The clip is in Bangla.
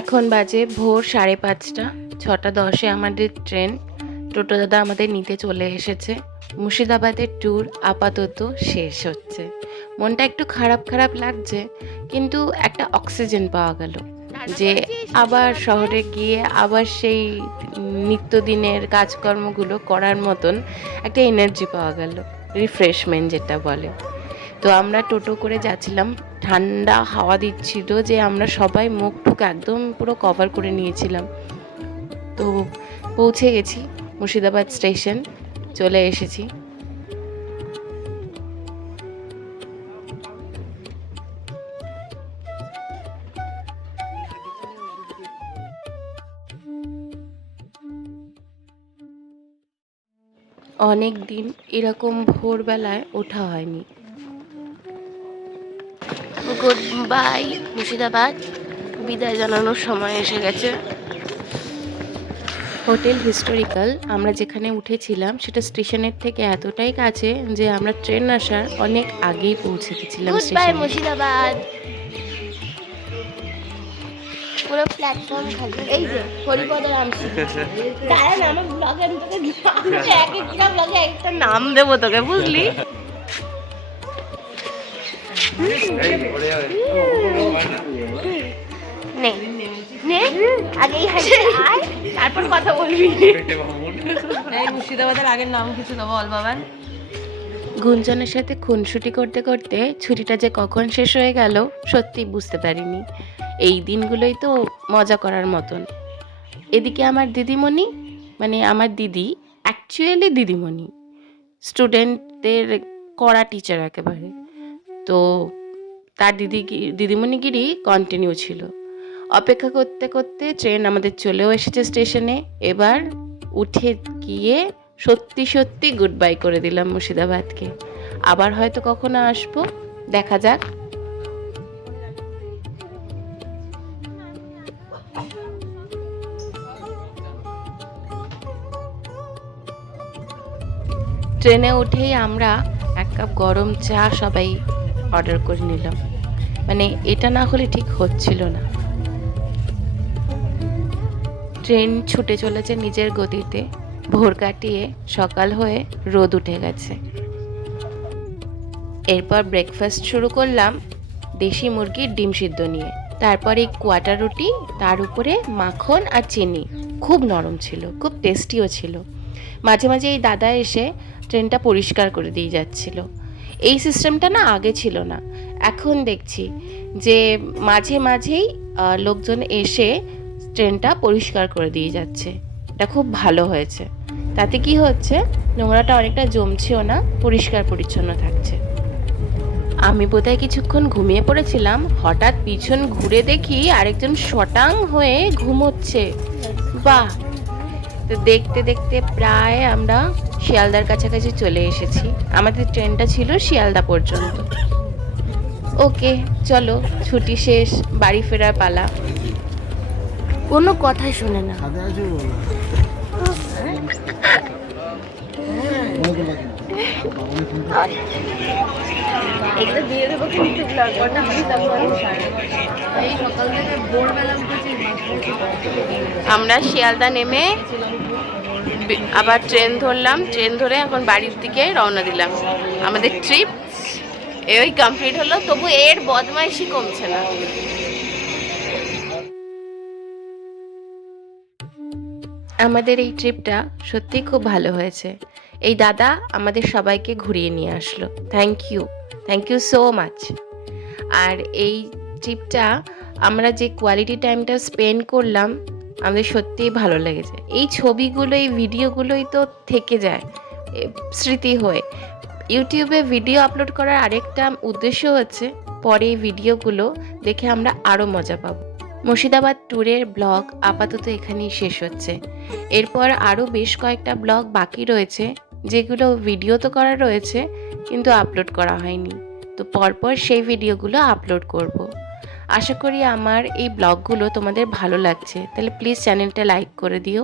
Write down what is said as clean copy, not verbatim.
এখন বাজে ভোর 5:30, 6:10-এ আমাদের ট্রেন। টোটো দাদা আমাদের নিতে চলে এসেছে। মুর্শিদাবাদের ট্যুর আপাতত শেষ হচ্ছে। মনটা একটু খারাপ খারাপ লাগছে, কিন্তু একটা অক্সিজেন পাওয়া গেল যে আবার শহরে গিয়ে আবার সেই নিত্যদিনের কাজকর্মগুলো করার মতন একটা এনার্জি পাওয়া গেল, রিফ্রেশমেন্ট যেটা বলে। তো আমরা টোটো করে যাচ্ছিলাম, ঠান্ডা হাওয়া দিচ্ছিল যে আমরা সবাই মুখ টুক একদম পুরো কভার করে নিয়েছিলাম। তো পৌঁছে গেছি মুর্শিদাবাদ স্টেশন, চলে এসেছি। অনেক দিন এরকম ভোরবেলায় ওঠা হয়নি। গুড বাই মুর্শিদাবাদ, বিদায় জানানোর সময় এসে গেছে। হোটেল হিস্টোরিক্যাল আমরা যেখানে উঠেছিলাম সেটা স্টেশনের থেকে এতটাই কাছে যে আমরা ট্রেন আসার অনেক আগেই পৌঁছে গেছিলাম। Good bye Murshidabad. পুরো প্ল্যাটফর্ম খালি। এই যে হরিপদ রামসি, দাঁড়ান আমার ব্লগে আমি তোকে এক একটা ব্লগে একটা নাম দেবো তোকে, বুঝলি? নে নে আগেই হাসি আয়, তারপর কথা বলবি। এই মুর্শিদাবাদের আগের নাম কিছু না বল বাবান। গুঞ্জনের সাথে খুনসুটি করতে করতে ছুটিটা যে কখন শেষ হয়ে গেল সত্যি বুঝতে পারিনি। এই দিনগুলোই তো মজা করার মতন। এদিকে আমার দিদিমণি, মানে আমার দিদি, অ্যাকচুয়ালি দিদিমণি, স্টুডেন্টদের কড়া টিচার একেবারে। তো তার দিদিমণিগিরি কন্টিনিউ ছিল। অপেক্ষা করতে করতে ট্রেন আমাদের চলেও এসেছে স্টেশনে। এবার উঠে গিয়ে সত্যি সত্যি গুড বাই করে দিলাম মুর্শিদাবাদকে। আবার হয়তো কখনো আসবো, দেখা যাক। ট্রেনে উঠেই আমরা এক কাপ গরম চা সবাই অর্ডার করে নিলাম, মানে এটা না হলে ঠিক হচ্ছিল না। ট্রেন ছুটে চলেছে নিজের গতিতে, ভোর কাটিয়ে সকাল হয়ে রোদ উঠে গেছে। এরপর ব্রেকফাস্ট শুরু করলাম দেশি মুরগির ডিম সিদ্ধ নিয়ে, তারপর এই কোয়াটার রুটি, তার উপরে মাখন আর চিনি। খুব নরম ছিল, খুব টেস্টিও ছিল। মাঝে মাঝে এই দাদা এসে ট্রেনটা পরিষ্কার করে দিয়ে যাচ্ছিল। এই সিস্টেমটা না আগে ছিল না, এখন দেখছি যে মাঝে মাঝেই লোকজন এসে ট্রেনটা পরিষ্কার করে দিয়ে যাচ্ছে। এটা খুব ভালো হয়েছে। তাতে কি হচ্ছে, নোংরাটা অনেকটা জমছেও না, পরিষ্কার পরিচ্ছন্ন থাকছে। আমি বোধহয় কিছুক্ষণ ঘুমিয়ে পড়েছিলাম, হঠাৎ পিছন ঘুরে দেখি আরেকজন শটাং হয়ে ঘুমোচ্ছে। বাহ! তো দেখতে দেখতে প্রায় আমরা শিয়ালদার কাছাকাছি চলে এসেছি। আমাদের ট্রেনটা ছিল শিয়ালদা পর্যন্ত। ওকে চলো, ছুটি শেষ, বাড়ি ফেরার পালা। কোনো কথাই শোনে না। আমরা শিয়ালদা নেমে আবার ট্রেন ধরলাম, ট্রেন ধরে এখন বাড়ির দিকে রওনা দিলাম। আমাদের ট্রিপ এই কমপ্লিট হলো, তবু এর বদমাইশি কমছে না। আমাদের এই ট্রিপটা সত্যি খুব ভালো হয়েছে। এই দাদা আমাদের সবাইকে ঘুরিয়ে নিয়ে আসলো। Thank you so much. আর এই ট্রিপটা আমরা যে কোয়ালিটি টাইমটা স্পেন্ড করলাম আমাদের সত্যিই ভালো লেগেছে। এই ছবিগুলো, এই ভিডিওগুলোই তো থেকে যায় স্মৃতি হয়ে। ইউটিউবে ভিডিও আপলোড করার আরেকটা উদ্দেশ্য হচ্ছে পরে এই ভিডিওগুলো দেখে আমরা আরও মজা পাবো। মুর্শিদাবাদ ট্যুরের ব্লগ আপাতত এখানেই শেষ হচ্ছে। এরপর আরও বেশ কয়েকটা ব্লগ বাকি রয়েছে, যেগুলো ভিডিও তো করা রয়েছে কিন্তু আপলোড করা হয়নি। তো পরপর সেই ভিডিওগুলো আপলোড করব। আশা করি আমার এই ব্লগগুলো তোমাদের ভালো লাগছে। তাহলে প্লিজ চ্যানেলটা লাইক করে দিও।